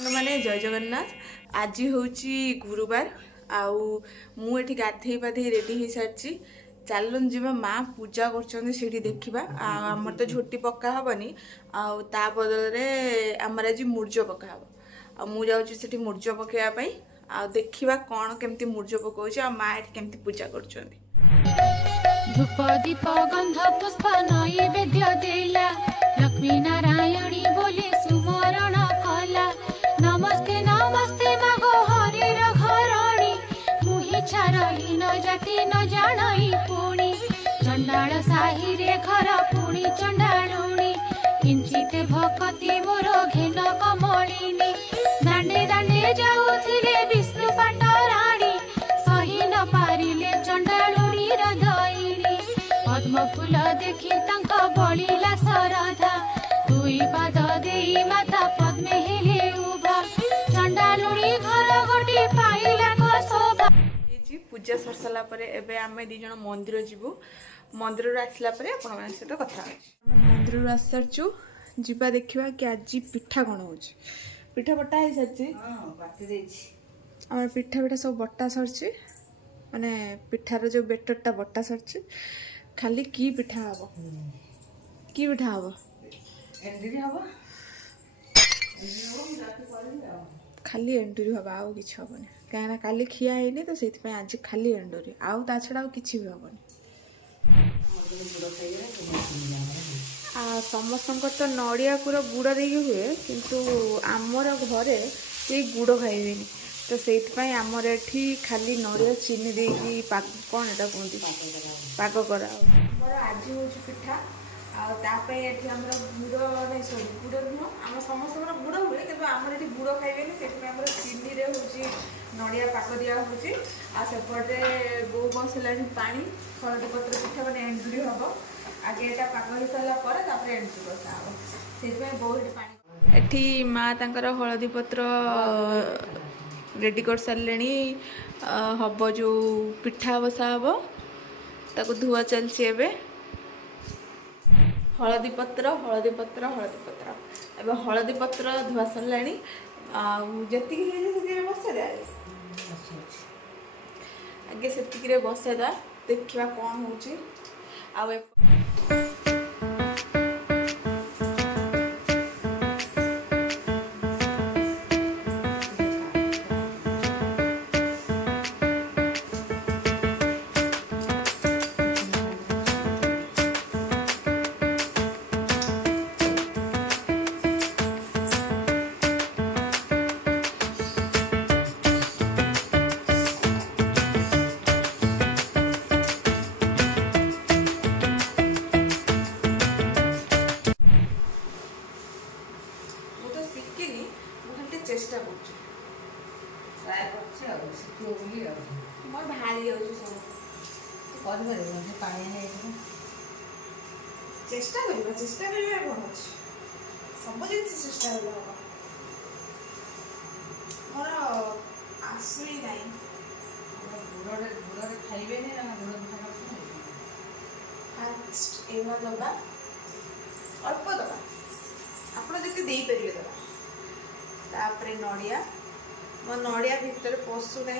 मैंने जय जगन्नाथ। आज हूँ गुरुवार आउ मुझे गाधे पाधे रेडी हो सारी। चलन जी माँ पूजा कर देखा आमर तो झोटी पक्का हेनी आ बदल आमर आज मूर्ज पका हम मुझे मूर्ज पकड़ापी देखा कौन केमती मूर्ज पकाऊँ आ माँ ये केमती पूजा कर धूप दीप गंध पुष्प नैवेद्य देला लक्ष्मी नारायणी बोले सुमरण कला नमस्ते नमस्ते मागो हरिर घरणी मुहि छारही न जाति न जानई पुणी चंडाल साही रे घर पुणी चंडालुणी किंचित भक्ति मोर घेन कमलिनी दांडे दांडे जाऊथिले विष्णु पाटराणी सही न पारिले चंडालुणी हृदयिनी पद्म फूल देखी तंक बलिला सरधा दुई पाद देई माता पद्मे हेले उभा चंडालुणी घर गोटी पाइला शोभा। पूजा सर सारा आम दी जन मंदिर जीवु मंदिर आसला सहित कथा मंदिर आस सारचु जीवा देखा कि आज पिठा कौन हो पिठा बटा हो सारी आम पिठा पिठा सब बटा सरची माने पिठार जो बेटरटा बटा सरची खाली की पिठा हम कि पिठा हम खाली एंडुरी हम आउ कि हेनी कहीं काली खिया है तो से आज खाली एंडुरी आउ ता छड़ा आउ किछि भी हेनी समस्त तो नड़िया पूरा गुड़ दे हुए किंतु आमर घरे ये गुड़ खाइबेनी तो से आमर एठी खाली नड़िया चीनी देकी कौन एटा कहते पाक करा आज हूँ पिठा आपर गुड़ नहीं सॉरी गुड़ नुह आम समस्त गुड़ हुए कि आमर ये गुड़ खाइबेनी से चीनी रे हूँ नड़िया पाक दिया होपटे बो बसला पा हलदी पत्र पिठा मैंने एंडुरी हम आगे यहाँ पाक हो सारापर एंडुरी बसा हम से बहुत पा एठी माँ तांकर हलदी पत्र रेडी कर सारे हम जो पिठा बसा हम ताको धुआ चलती एवं हलदी पत्र हलदी पत्र हलदी पत्र एवं हलदी पत्र धुआ सरला जी बसे आगे से बसेदा देखा कौन हो चेष्टा चेष्टा चेष्टा कौन अच्छे सब जिन चेष्टा हम मोर आसु ही ना खाइबे फास्ट एवं दबा अल्प दबा आप जी पारे दबा तापर नड़िया मो नड़िया भितर पशु ना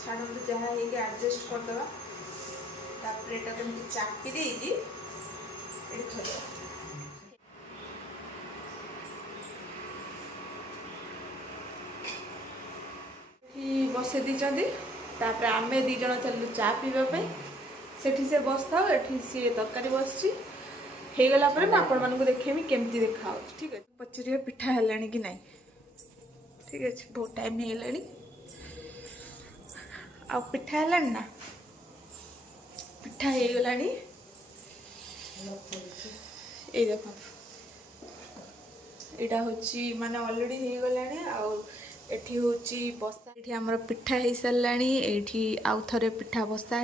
छाड़ जहाँ एडजस्ट करदे तापर यहाँ कमी चापी दे बसई दीचंदी तापर आम दीज चलू चा पीवाई से बस था ये सी तरकारी बस गला आपण देखेमी केमती देखा ठीक है पचार पिठा है कि नहीं ठीक है बहुत टाइम है आ पिठा है ना पिठा हो गला ये देख यहाँ हूँ माने अलरेडी हो गला एठी हूँ बसा ये आमर पिठा हो सारा ये आउ थे पिठा बसा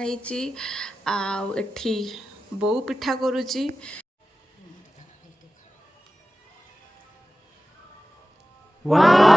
एठी बो पिठा करुची वाह।